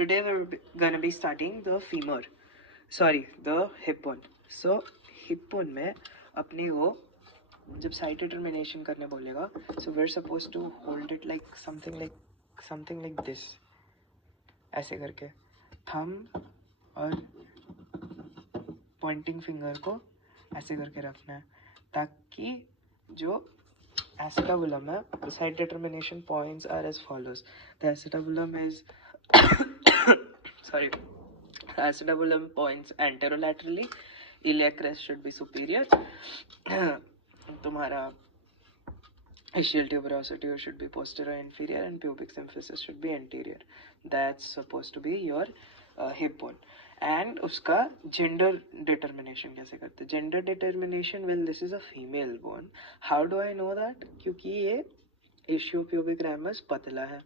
Today we're gonna be starting the hip bone. So hip bone में अपने को जब साइड डिटर्मिनेशन करने बोलेगा, so we're supposed to hold it like something like this, ऐसे करके थंब और पॉइंटिंग फिंगर को ऐसे करके रखना है, ताकि जो acetabulum है, the side determination points are as follows. The acetabulum is acetabulum points anterolaterally, iliac crest should be superior, तुम्हारा ischial tuberosity should be posterior inferior, and pubic symphysis should be anterior. That's supposed to be your hip bone. And उसका gender determination कैसे करते हैं? Gender determination, well, this is a female bone. How do I know that? क्योंकि ये ischiopubic ramus पतला है.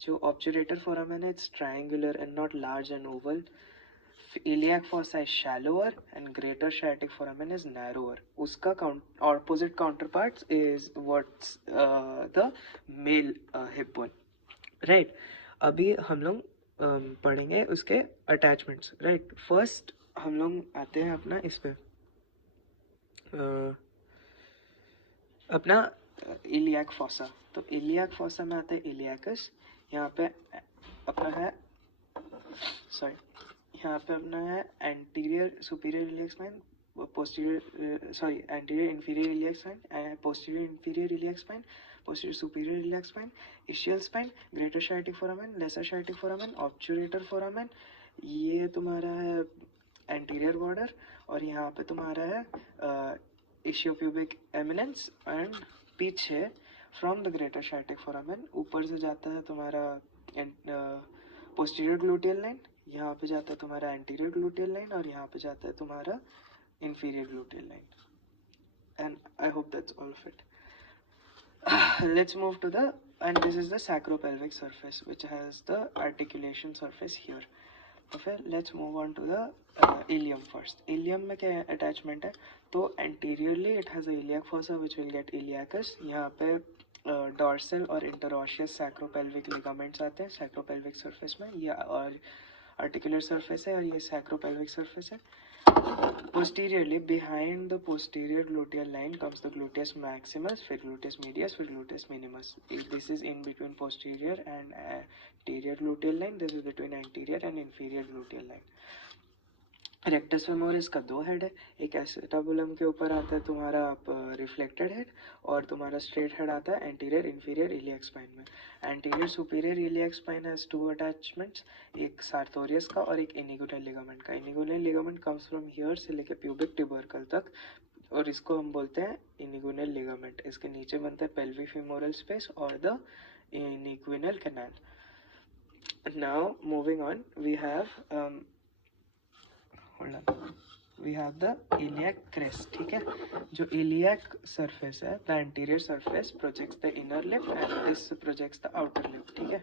जो obturator foramen है, it's triangular and not large and oval. Iliac fossa is shallower and greater sciatic foramen is narrower. उसका opposite counterparts is what's the male hip bone, right? अभी हम लोग पढ़ेंगे उसके attachments, right? First हम लोग आते हैं अपना इस पे अपना iliac fossa. तो iliac fossa में आता है iliacus. यहाँ पे अपना है यहाँ पे अपना है anterior superior iliac spine, anterior inferior iliac spine, posterior inferior iliac spine, posterior superior iliac spine, ischial spine, greater sciatic foramen, lesser sciatic foramen, obturator foramen. ये तुम्हारा है anterior border, और यहाँ पे तुम्हारा है ischiopubic eminence, and पीछे from the greater sciatic foramen ऊपर से जाता है तुम्हारा posterior gluteal line, यहाँ पे जाता है तुम्हारा anterior gluteal line, और यहाँ पे जाता है तुम्हारा inferior gluteal line. And I hope that's all of it. Let's move to and this is the sacropelvic surface, which has the articulation surface here. Okay, let's move on to the ilium first. Ilium में क्या attachment है? तो anteriorly it has a iliac fossa which will get iliacus. यहाँ पे dorsal और interosseous sacropelvic ligaments आते हैं sacropelvic surface में. ये और articular surface है और ये sacropelvic surface है. Posteriorly, behind the posterior gluteal line comes the gluteus maximus, फिर gluteus medius, फिर gluteus minimus. This is in between posterior and anterior gluteal line. This is between anterior and inferior gluteal line. Rectus femoris का दो head है, एक acetabulum के ऊपर आता है तुम्हारा रिफ्लेक्टेड हेड, और तुम्हारा स्ट्रेट हेड आता है एंटीरियर इंफीरियर इलियक स्पाइन में. Anterior superior iliac spine has two attachments, एक सार्टोरियस का और एक इनिगुइनल लिगामेंट का. Inguinal ligament comes from here से लेके प्यूबिक ट्यूबरकल तक, और इसको हम बोलते हैं इनिगुइनल लिगामेंट. इसके नीचे बनता है पेल्वी फेमोरल स्पेस और the inguinal canal. Now moving on, we have the iliac crest. ठीक है, जो iliac surface है, the anterior surface projects the inner lip and this projects the outer lip. ठीक है,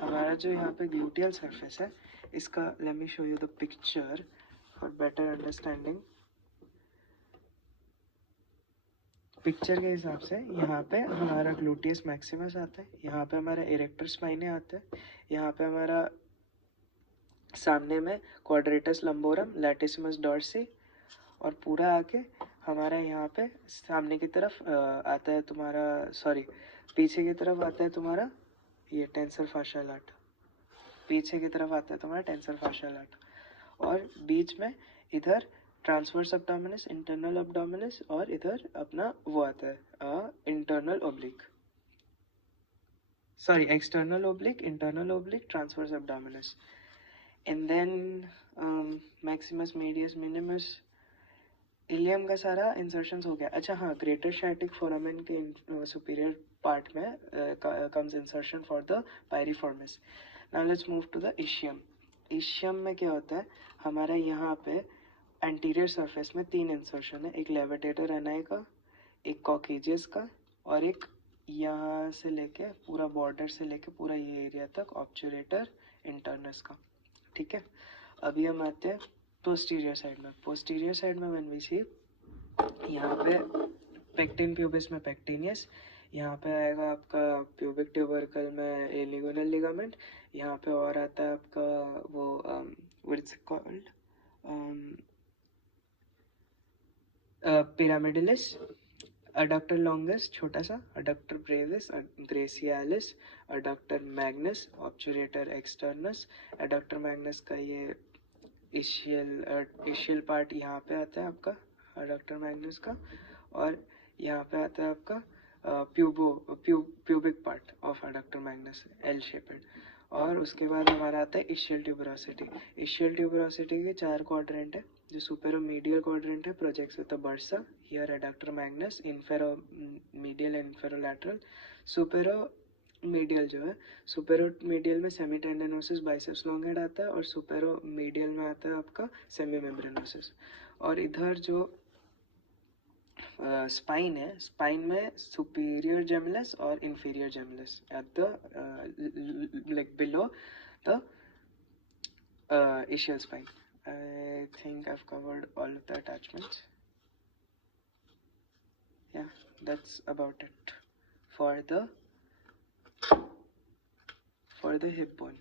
हमारा जो यहाँ पे gluteal surface है, इसका let me show you the picture for better understanding. Picture के हिसाब से यहाँ पे हमारा gluteus maximus आता है, यहाँ पे हमारा erector spinae आता है, यहाँ पे हमारा सामने में क्वाड्रेटस लंबोरम, लैटिसिमस डॉर्सी, और पूरा आके हमारा यहाँ पे सामने की तरफ आता है तुम्हारा पीछे की तरफ आता है तुम्हारा ये टेंसर फाशियल आर्ट, पीछे की तरफ आता है तुम्हारा टेंसर फाशियल आर्ट, और बीच में इधर ट्रांसवर्स एब्डोमिनस, इंटरनल एब्डोमिनस, और इधर अपना वो आता है internal oblique, external oblique, internal oblique, transverse abdominis. And then maximus, medius, minimus, ilium का सारा इंसर्शंस हो गया. अच्छा हाँ, ग्रेटर sciatic foramen के सुपीरियर पार्ट में comes insertion for the piriformis. Now let's move to the ischium. ischium में क्या होता है, हमारा यहाँ पे anterior surface में तीन इंसर्शन है, एक लेविटेटर एनाई का, एक कॉकेजियस का, और एक यहाँ से लेके पूरा बॉर्डर से लेके पूरा ये एरिया तक ऑब्चुरेटर इंटरनस का. ठीक है, अभी हम आते हैं पोस्टीरियर साइड में. पोस्टीरियर साइड में व्हेन वी सी, यहाँ पे पेक्टिन प्यूबिस में पेक्टिनियस, यहाँ पे आएगा आपका प्यूबिक ट्यूबरकल में इनिगुइनल लिगामेंट, यहाँ पे और आता है आपका वो what is called pyramidalis, adductor longus छोटा सा, adductor brevis, gracilis, adductor magnus, obturator externus. Adductor magnus का ये इशियल पार्ट यहाँ पे आता है आपका अडक्टर मैग्नस का, और यहाँ पे आता है आपका pubic part of adductor Magnus, L shaped. और उसके बाद हमारा आता है इशियल ट्यूबरोसिटी। इशियल ट्यूबरोसिटी के 4 क्वाड्रेंट है। जो सुपेरोमीडियल क्वाड्रेंट है projects with the bursa, here adductor magnus, inferomedial inferolateral. Superomedial जो है, सुपेरोमीडियल में सेमी टेंडनोसिस बाइसेप्स लॉन्गेट आता है, और सुपेरोमीडियल में आता है आपका सेमी मेम्ब्रेनोसिस। और इधर जो स्पाइन है, स्पाइन में सुपीरियर जेमिनस और inferior gemellus at the like below the ischial spine. I think I've covered all of the attachments. Yeah, that's about it for the hip bone.